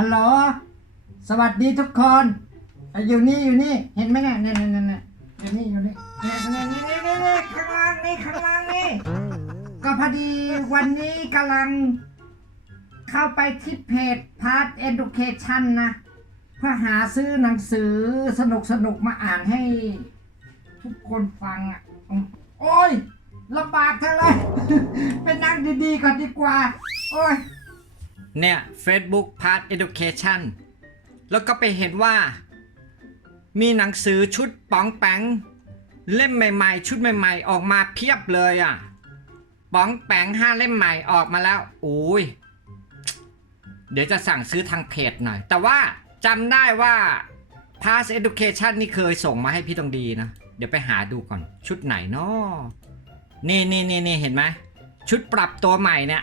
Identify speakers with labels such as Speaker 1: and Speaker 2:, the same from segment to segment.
Speaker 1: ฮัลโหล สวัสดีทุกคน อยู่นี่อยู่นี่ เห็นไหมเนี่ยเนี่ยเนี่ยเนี่ยอยู่นี่อยู่นี่เนี่ยเนี่ยเนี่ยเนี่ยข้างล่างนี่ข้างล่างนี่ก็พอดีวันนี้กำลังเข้าไปที่เพจ Part Education นะ เพื่อหาซื้อหนังสือสนุกสนุกมาอ่านให้ ทุกคนฟังอะ โอ้ยลำบากจังเลยไปนั่งดีๆก่อนดีกว่า โอ้ย เนี่ย Facebook Part Education แล้วก็ไปเห็นว่า มีหนังสือชุดป๋องแปงเล่มใหม่ๆ ชุดใหม่ๆ ออกมาเพียบเลยอะป๋องแปงห้าเล่มใหม่ออกมาแล้วโอ้ยเดี๋ยวจะสั่งซื้อทางเพจหน่อย แต่ว่าจำได้ว่า Pass Education นี่เคยส่งมาให้พี่ตองดีนะ เดี๋ยวไปหาดูก่อนชุดไหนเนาะนี่นี่นี่นี่เห็นไหมชุดปรับตัวใหม่เนี่ย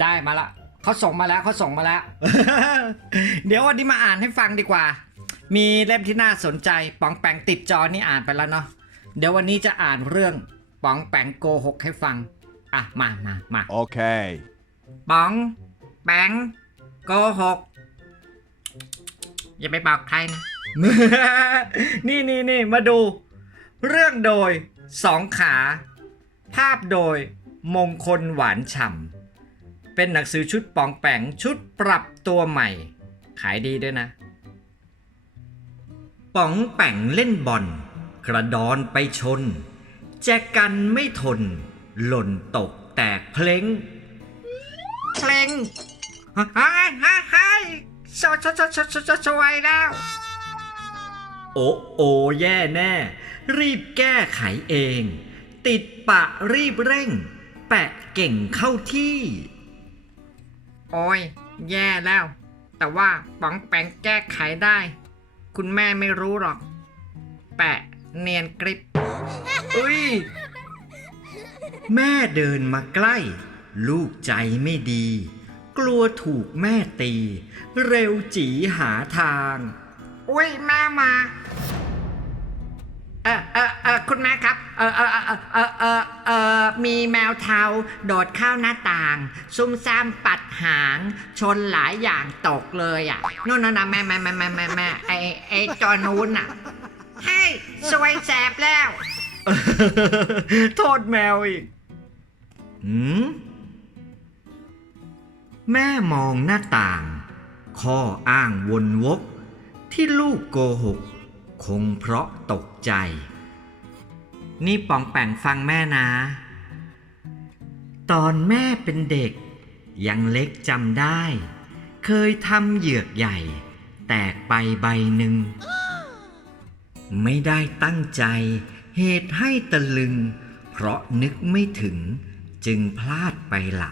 Speaker 1: ได้มาละ เขาส่งมาแล้วเขาส่งมาแล้ว เดี๋ยววันนี้มาอ่านให้ฟังดีกว่า มีเล่มที่น่าสนใจป๋องแปงติดจอนี่อ่านไปแล้วเนาะเดี๋ยววันนี้จะอ่านเรื่องป๋องแปงโกหกให้ฟัง อะมามามา
Speaker 2: Okay.
Speaker 1: ป๋องแปงโกหกอย่าไปบอกใครนะ นี่นี่นี่มาดู เรื่องโดยสองขา ภาพโดยมงคลหวานฉ่ำ เป็นหนังสือชุดปองแปงชุดปรับตัวใหม่ ขายดีด้วยนะ ป๋องแป่งเล่นบอลกระดอนไปชน แจกันไม่ทน หล่นตกแตกเพลงเพลงฮายฮายฮายสวสวสวสวสวยแล้ว โอ้โอแย่แน่ รีบแก้ไขเอง ติดปะรีบเร่ง แปะเก่งเข้าที่ โอ้ย แย่แล้ว แต่ว่าป๋องแปงแก้ไขได้ คุณแม่ไม่รู้หรอก แปะเนียนกริบอุ้ย แม่เดินมาใกล้ ลูกใจไม่ดี กลัวถูกแม่ตี เร็วจีหาทาง อุ้ย แม่มา เออเออเออคุณแม่ครับ เออเออเออเออเออเออมีแมวเทาโดดเข้าหน้าต่าง ซุ่มซ่ามปัดหาง ชนหลายอย่างตกเลยอะนู่นน่ะนะแม่แม่แม่แม่แม่แม่ไอไอจอนูนอะให้สวยแสบแล้ว โทษแมวอีกหืมแม่มองหน้าต่าง ข้ออ้างวนวก ที่ลูกโกหก คงเพราะตกใจ นี่ปองแป่งฟังแม่นะ ตอนแม่เป็นเด็ก ยังเล็กจำได้ เคยทำเหยือกใหญ่ แตกไปใบหนึ่ง ไม่ได้ตั้งใจเหตุให้ตะลึง เพราะนึกไม่ถึงจึงพลาดไปละ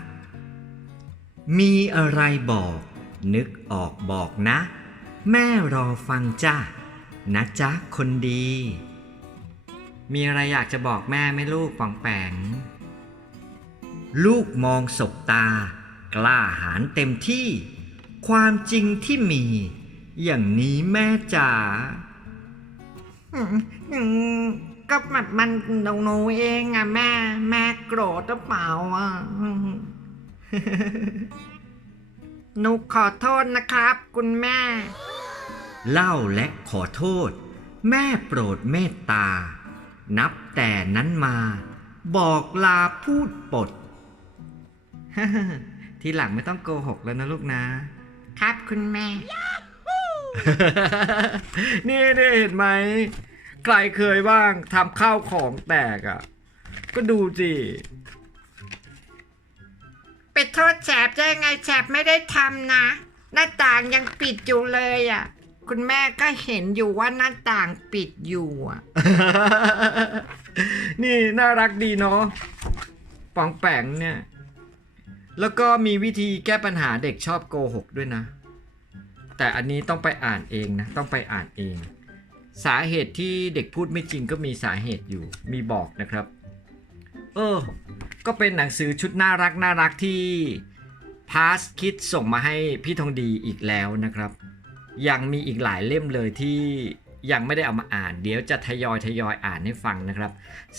Speaker 1: มีอะไรบอก นึกออกบอกนะ แม่รอฟังจ้า นะจ๊ะ คนดี มีอะไรอยากจะบอกแม่ไหมลูกปองแปง ลูกมองสบตา กล้าหาญเต็มที่ ความจริงที่มี อย่างนี้แม่จ๋าก็มันมันหนูหนูเองอะแม่ แม่โกรธหรือเปล่าอะหนูขอโทษนะครับ คุณแม่ เล่าและขอโทษ แม่โปรดเมตตา นับแต่นั้นมา บอกลาพูดปด ทีหลังไม่ต้องโกหกแล้วนะลูกนะ ครับคุณแม่ นี่นี่เห็นไหม ใครเคยบ้างทำข้าวของแตกอะ ก็ดูสิไปโทษแฉบได้ไงแฉบไม่ได้ทำนะ หน้าต่างยังปิดอยู่เลยอะ คุณแม่ก็เห็นอยู่ว่าหน้าต่างปิดอยู่อะนี่น่ารักดีเนาะปองแปงเนี่ย แล้วก็มีวิธีแก้ปัญหาเด็กชอบโกหกด้วยนะ แต่อันนี้ต้องไปอ่านเองนะ ต้องไปอ่านเอง สาเหตุที่เด็กพูดไม่จริงก็มีสาเหตุอยู่ มีบอกนะครับ เออ ก็เป็นหนังสือชุดน่ารักน่ารักที่พาสคิดส่งมาให้พี่ทองดีอีกแล้วนะครับ ยังมีอีกหลายเล่มเลยที่ยังไม่ได้เอามาอ่าน เดี๋ยวจะทยอยทยอยอ่านให้ฟังนะครับ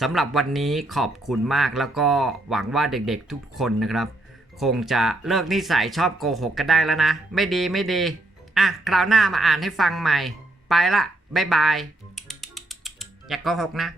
Speaker 1: สำหรับวันนี้ขอบคุณมากแล้วก็หวังว่าเด็กๆทุกคนนะครับ คงจะเลิกนิสัยชอบโกหกกันได้แล้วนะ ไม่ดีไม่ดี อะ คราวหน้ามาอ่านให้ฟังใหม่ ไปละบ๊ายบาย อย่ากโกหกนะ